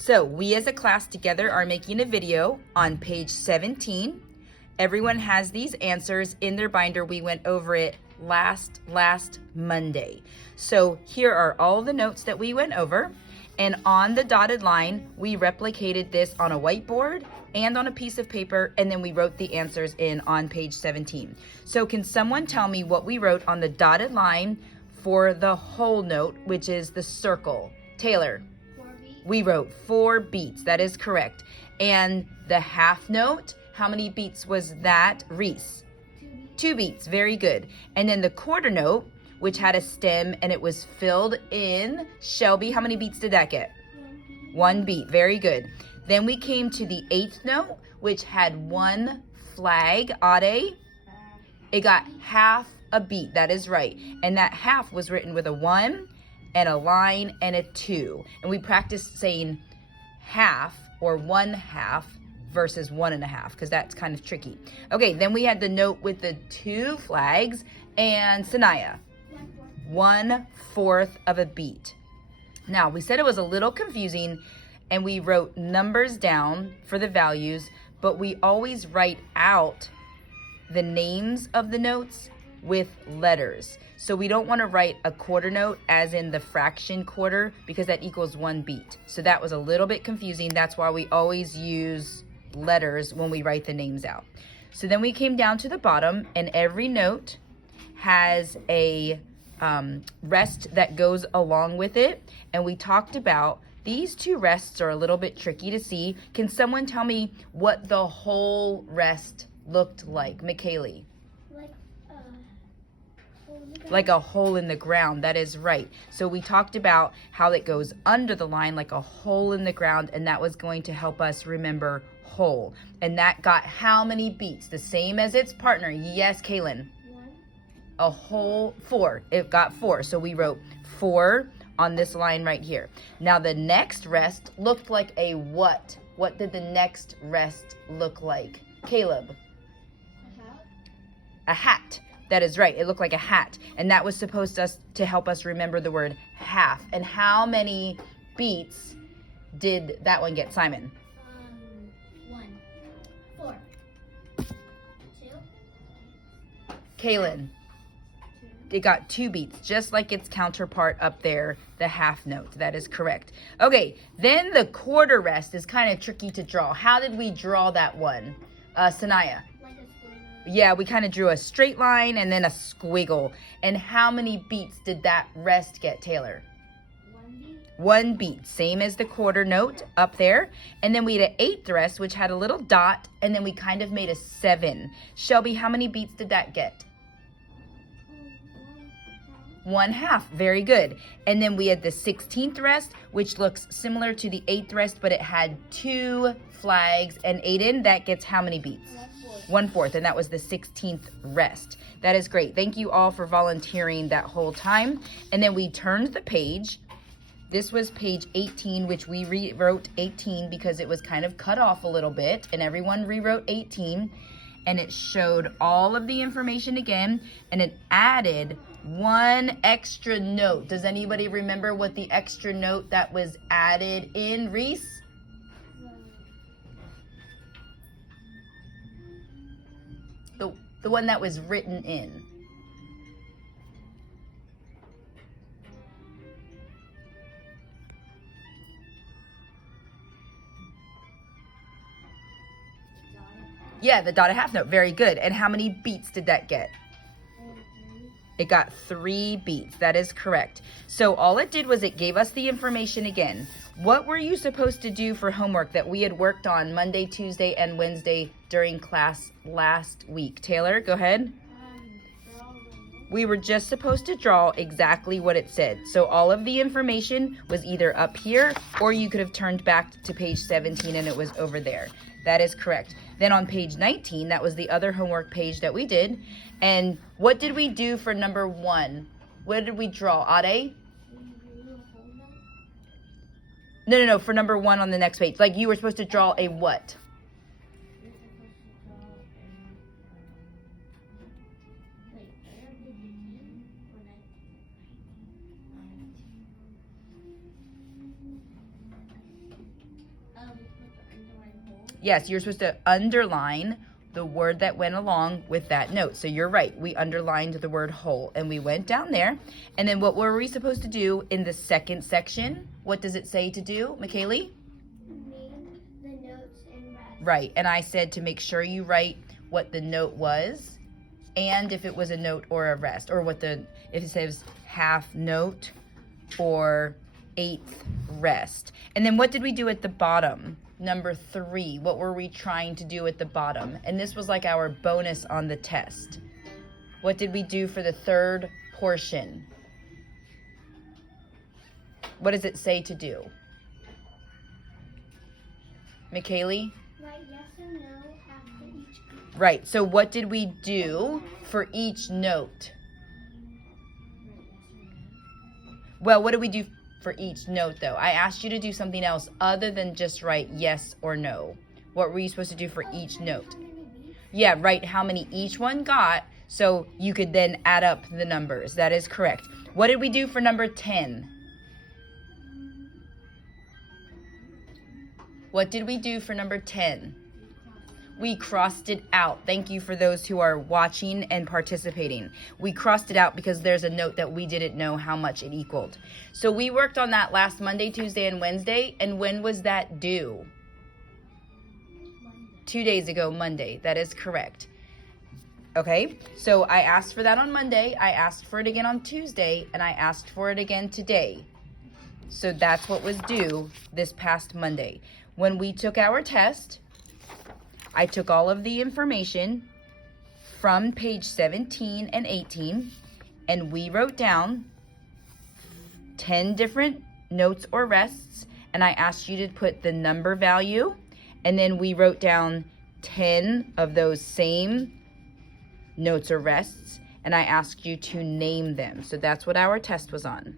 So we as a class together are making a video on page 17. Everyone has these answers in their binder. We went over it last Monday. So here are all the notes that we went over. And on the dotted line, we replicated this on a whiteboard and on a piece of paper, and then we wrote the answers in on page 17. So can someone tell me what we wrote on the dotted line for the whole note, which is the circle? Taylor. 4 beats. We wrote 4 beats. That is correct. And the half note, how many beats was that? Reese. 2 beats. 2 beats. Very good. And then the quarter note, which had a stem and it was filled in. Shelby, how many beats did that get? 1 beat. Very good. Then we came to the 8th note, which had 1 flag. Ade, it got half a beat. That is right. And that half was written with a 1 and a line and a 2. And we practiced saying half or 1/2 versus 1.5 because that's kind of tricky. Okay, then we had the note with the 2 flags and Sanaya. 1/4 of a beat. Now, we said it was a little confusing and we wrote numbers down for the values, but we always write out the names of the notes with letters. So we don't want to write a quarter note as in the fraction quarter because that equals 1 beat. So that was a little bit confusing. That's why we always use letters when we write the names out. So then we came down to the bottom and every note has a rest that goes along with it. And we talked about these 2 rests are a little bit tricky to see. Can someone tell me what the whole rest looked like? McKaylee. Like a hole in the ground. That is right. So we talked about how it goes under the line like a hole in the ground, and that was going to help us remember whole. And that got how many beats? The same as its partner. Yes, Kaylin. 1. A whole 4. It got 4. So we wrote 4 on this line right here. Now the next rest looked like a what? What did the next rest look like? Caleb. A hat. That is right. It looked like a hat. And that was supposed to help us remember the word half. And how many beats did that one get, Simon? 1. 4. 2. Kaylin. 2. It got 2 beats, just like its counterpart up there, the half note. That is correct. Okay, then the quarter rest is kind of tricky to draw. How did we draw that one? Sanaya. Like a square. Yeah, we kind of drew a straight line and then a squiggle. And how many beats did that rest get, Taylor? 1 beat. 1 beat, same as the quarter note up there. And then we had an 8th rest, which had a little dot, and then we kind of made a 7. Shelby, how many beats did that get? 1/2. Very good. And then we had the 16th rest, which looks similar to the 8th rest, but it had 2 flags. And Aiden, that gets how many beats? 1/4, and that was the 16th rest. That is great. Thank you all for volunteering that whole time. And then we turned the page. This was page 18, which we rewrote 18 because it was kind of cut off a little bit, and everyone rewrote 18. And it showed all of the information again, and it added 1 extra note. Does anybody remember what the extra note that was added in, Reese? The one that was written in. Yeah, the dotted half note. Very good. And how many beats did that get? It got 3 beats. That is correct. So all it did was it gave us the information again. What were you supposed to do for homework that we had worked on Monday, Tuesday, and Wednesday during class last week? Taylor, go ahead. We were just supposed to draw exactly what it said. So all of the information was either up here or you could have turned back to page 17 and it was over there. That is correct. Then on page 19, that was the other homework page that we did. And what did we do for number 1? What did we draw? Ade? No. For number 1 on the next page. Like you were supposed to draw a what? Yes, you're supposed to underline the word that went along with that note. So you're right. We underlined the word whole and we went down there. And then what were we supposed to do in the second section? What does it say to do, McKaylee? Name the notes and rest. Right. And I said to make sure you write what the note was and if it was a note or a rest, or if it says half note or eighth rest. And then what did we do at the bottom? Number 3, what were we trying to do at the bottom? And this was like our bonus on the test. What did we do for the third portion? What does it say to do? McKaylee? Write yes or no after each group. Right, so what did we do for each note? Well, what did we do for each note though? I asked you to do something else other than just write yes or no. What were you supposed to do for each note? How many beats? Yeah, write how many each one got so you could then add up the numbers. That is correct. What did we do for number 10? What did we do for number 10? We crossed it out. Thank you for those who are watching and participating. We crossed it out because there's a note that we didn't know how much it equaled. So we worked on that last Monday, Tuesday, and Wednesday. And when was that due? 2 days ago, Monday. That is correct. Okay, so I asked for that on Monday. I asked for it again on Tuesday. And I asked for it again today. So that's what was due this past Monday. When we took our test, I took all of the information from page 17 and 18, and we wrote down 10 different notes or rests, and I asked you to put the number value, and then we wrote down 10 of those same notes or rests, and I asked you to name them. So that's what our test was on.